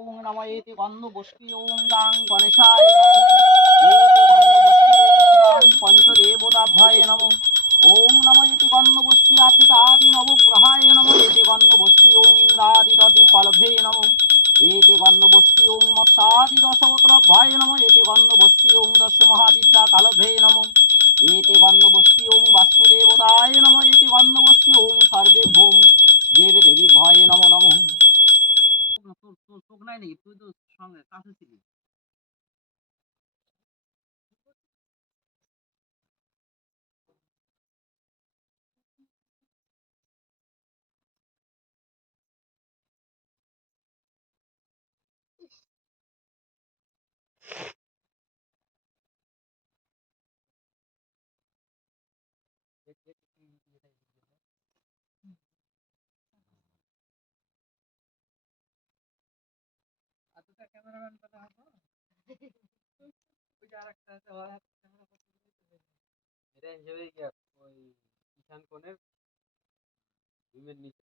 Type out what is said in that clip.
ওং নমঃ এতি গন্ধপুষ্পি ওং গাং গণেশায় নমঃ এতি গন্ধপুষ্পি ওং শিবাদি পঞ্চদেবতাভ্যায় নমঃ ওং নমঃ এতি গন্ধপুষ্পি আদিতাদি নবগ্রহায় নমঃ এতি গন্ধপুষ্পি ওং ইন্দ্রাদি তদি ফলভে নমঃ এতি গন্ধপুষ্পি ওং মৎসাদি দশবত্রভ্যায় নমঃ এতি গন্ধপুষ্পি ওং দশ মহাবিদ্যা কালভে নমঃ এতি গন্ধপুষ্পি ওং বাস্তুদেবতায় নমঃ এতি গন্ধপুষ্পি ওং সর্বেভ্যোম দেবে দেবী ভয়ে নমঃ নমঃ। তোর চোখ নাই নাকি? তুই তো সঙ্গে কাছে ছিলি। আচ্ছা ক্যামেরাম্যান কথা হতো ওই যে আরেকটা আছে ওর হাতে ক্যামেরা এটা হিসেবে ওই কিষান কোণের নিচে